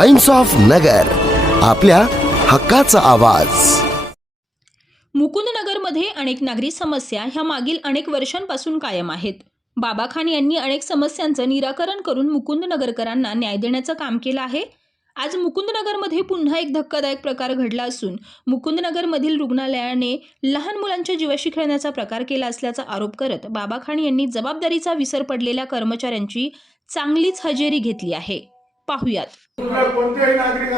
Times of नगर आपल्या हक्काचा आवाज. मुकुंदनगरमध्ये अनेक नागरी समस्या ह्या मागील अनेक वर्षांपासून कायम आहेत. बाबा खान यांनी अनेक समस्यांचं निराकरण करून मुकुंदनगरकरांना न्याय देण्याचं काम केलं आहे. आज मुकुंदनगरमध्ये पुन्हा एक धक्कादायक प्रकार घडला असून मुकुंदनगरमधील रुग्णालयाने लहान मुलांच्या जीवाशी खेळण्याचा प्रकार केला असल्याचा आरोप करत बाबा खान यांनी जबाबदारीचा विसर पडलेल्या कर्मचाऱ्यांची चांगलीच हजेरी घेतली आहे. पाहुयात तुला कोणत्याही नागरिक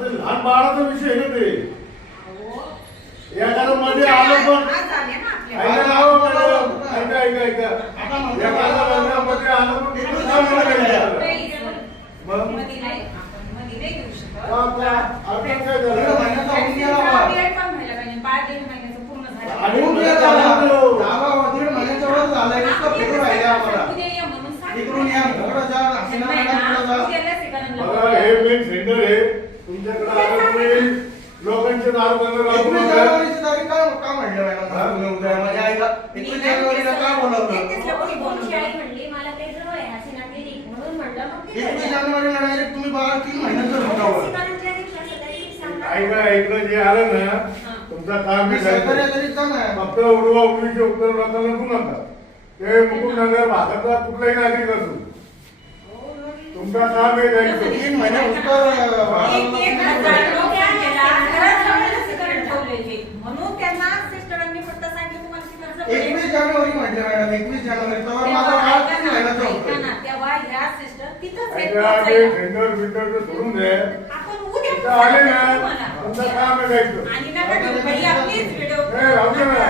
हे लहान बाळाचा विषय ना ते एखादं मध्ये आलं पण ऐका ना, हो, मॅडम. ऐका ऐका ऐका एखादं लग्नामध्ये आलं पण किती नाही, आपण काय झालं लोकांचे दार बंद जानेवारीची तारीख काय का म्हणलं मॅडम हा? उद्या माझ्या आईला एकवीस जानेवारीला का बोलवलं? एकवीस. जानेवारीला डायरेक्ट तुम्ही बारा तीन महिन्याचं झोपावं लसीकरणच्या दिवशी असं तरी सांगा. ऐका इकडे जे आलं ना तुमचं काम मी. अधिकारी चांगला आहे फक्त उडवा उडवीचे उत्तर लोकांना देऊ नका. ते मुकुंदनगर भागातला कुठलाही नागरिक असो तुमचा काम हे तीन महिने उत्तर. एकवीस जानेवारी म्हटलं मॅडम एकवीस जानेवारी. तेव्हा माझा ऐका होतं ना, तेव्हा ह्या सिस्टर तिथंच आहेत ऐका ते पोहोचायला. टेंडर बिंडर सोडून दे आपण उद्या इथं आले ना. तुमचं काम आणि व्हिडिओ ए, राहू दे ना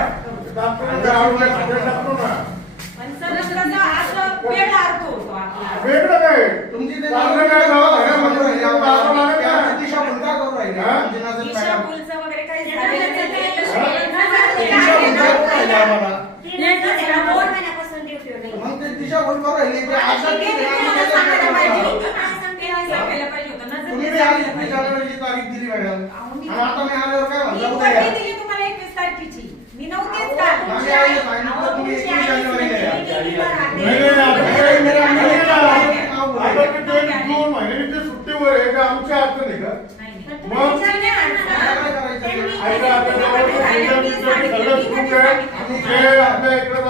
टाकतो ना पण सर कसं असं वेळ अर्थ होतो आपला वेगळं काय तुमची ते चांगलं काय. दिशा राहिली दिशा वगैरे काही झालं नाही. दिशा राहिली आम्हाला. मग ते दिशा करून राहिली ते तुम्हाला वेळा सांगायला पाहिजे. आम्ही ते काय सांगते हे सांगायला पाहिजे एकवीस जानेवारीची तारीख दिली मॅडम आणि आता मी आल्यावर काय म्हणलं उद्या या. दिली तुम्हाला एकवीस तारखेची मी नव्हतीच का माझी आई सांगितलं तुम्ही एकवीस जानेवारीला या. नाही, नाही, नाही, नाही, नाही, नाही, नाही. आता ते दोन दोन महिन्यांनी ते सुट्टीवर आहे का आमच्या हात नाही का ऐका आता जवळ टेंडर बिंडर सगळं सुरू आहे जे आपल्या इकडे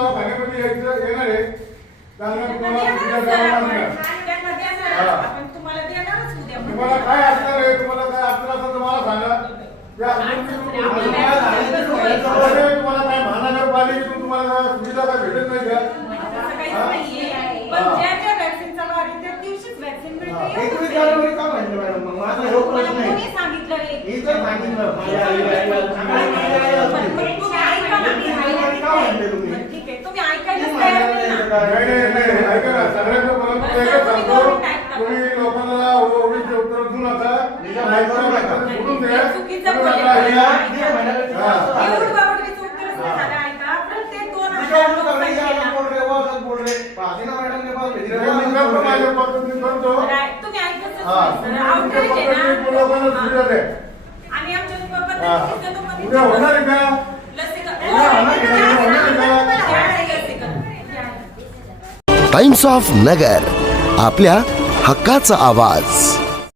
यायचं येणार आहे त्यांना तुम्हाला लागणार. हा. तुम्हाला. तुम्हाला काय असणार आहे तुम्हाला काय असणार असेल तर मला सांगा तुम्हाला काय महानगरपालिकेतून तुम्हाला काय सुविधा काय भेटत नाही का? असं एकवीस आहे. जानेवारी का म्हणलं मॅडम? मग माझा ह्यो प्रश्न कोणी आहे सांगितलं हे? मी तर माझ्या. तुम्ही जानेवारी का म्हणले नाही. नाही, मी अलग करतो बोल रहे माझ्या. पद्धतीने करतो बरं, तुम्ही ऐकतच हा. नाही, सर. outrage आहे पद्धतीने लोकांना सुविधा ना. द्या आणि आमच्या हा. पद्धतीने देतो पण उद्या होणार आहे का? लसीकरण- उद्या होणार आहे का? होणार आहे का? द्या आहे लसीकरण. टाइम्स ऑफ नगर आपल्या हक्काचा आवाज.